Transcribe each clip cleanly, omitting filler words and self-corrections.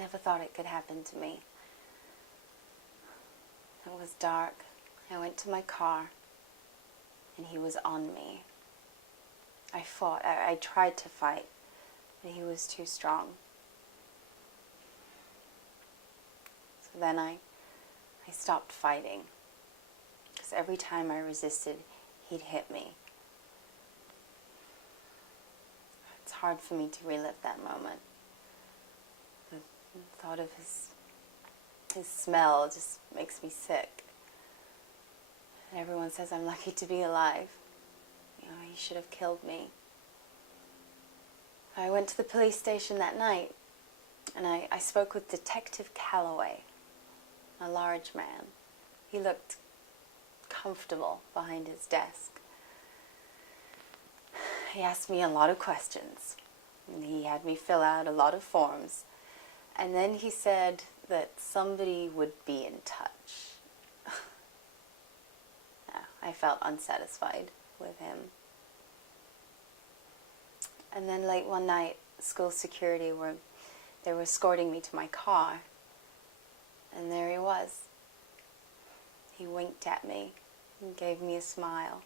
never thought it could happen to me. It was dark. I went to my car, and he was on me. I fought. I tried to fight, but he was too strong. So then I stopped fighting, because every time I resisted, he'd hit me. It's hard for me to relive that moment. The thought of his smell just makes me sick. And everyone says I'm lucky to be alive. He should have killed me. I went to the police station that night, and I spoke with Detective Calloway, a large man. He looked comfortable behind his desk. He asked me a lot of questions, and he had me fill out a lot of forms, and then he said that somebody would be in touch. I felt unsatisfied with him. And then late one night, school security were escorting me to my car, and there he was. He winked at me and gave me a smile.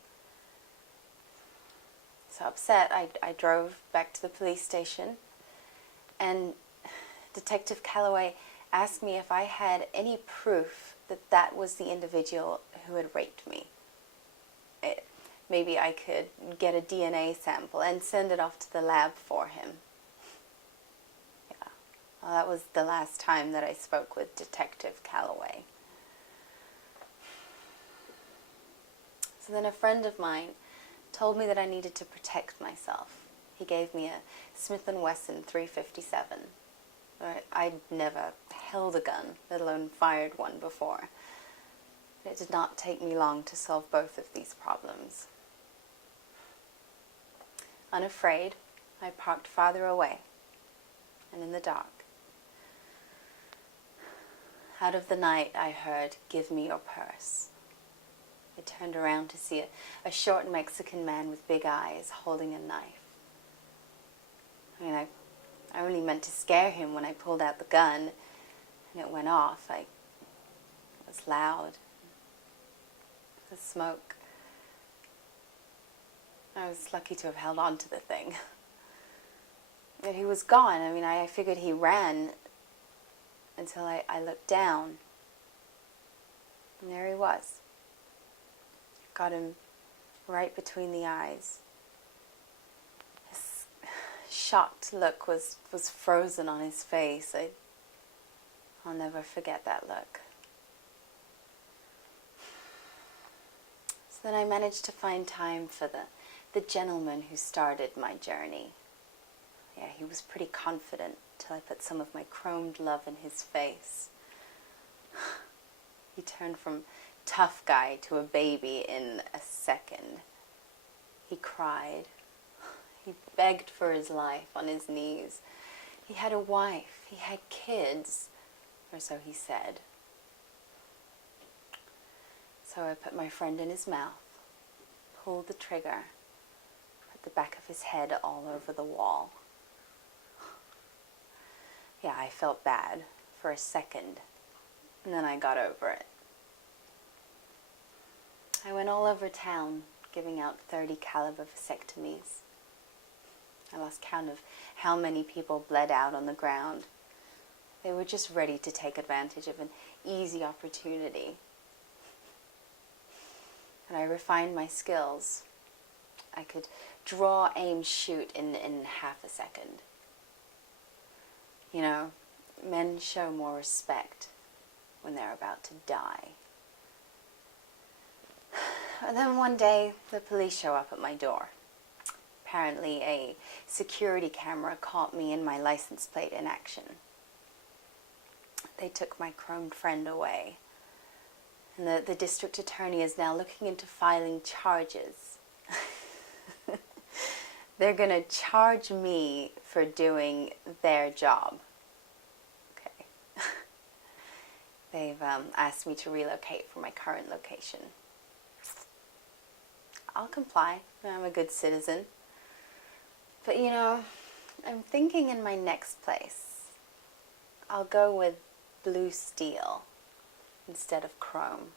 So upset, I drove back to the police station, and Detective Calloway asked me if I had any proof that that was the individual who had raped me. Maybe I could get a DNA sample and send it off to the lab for him. Yeah, well, that was the last time that I spoke with Detective Calloway. So then a friend of mine told me that I needed to protect myself. He gave me a Smith & Wesson 357. I'd never held a gun, let alone fired one before. It did not take me long to solve both of these problems. Unafraid, I parked farther away and in the dark. Out of the night, I heard, "Give me your purse." I turned around to see a short Mexican man with big eyes holding a knife. I only meant to scare him when I pulled out the gun, and it went off. It was loud. The smoke. I was lucky to have held on to the thing. But he was gone. I figured he ran until I looked down. And there he was. Got him right between the eyes. His shocked look was frozen on his face. I'll never forget that look. So then I managed to find time for the gentleman who started my journey. Yeah, he was pretty confident till I put some of my chromed love in his face. He turned from tough guy to a baby in a second. He cried. He begged for his life on his knees. He had a wife. He had kids, or so he said. So I put my friend in his mouth, pulled the trigger, put the back of his head all over the wall. Yeah, I felt bad for a second, and then I got over it. I went all over town giving out .30 caliber vasectomies. I lost count of how many people bled out on the ground. They were just ready to take advantage of an easy opportunity. And I refined my skills. I could draw, aim, shoot in half a second. Men show more respect when they're about to die. And then one day, the police show up at my door. Apparently, a security camera caught me and my license plate in action. They took my chromed friend away. And the district attorney is now looking into filing charges. They're going to charge me for doing their job. Okay. They've asked me to relocate from my current location. I'll comply. I'm a good citizen. But I'm thinking in my next place, I'll go with blue steel instead of chrome.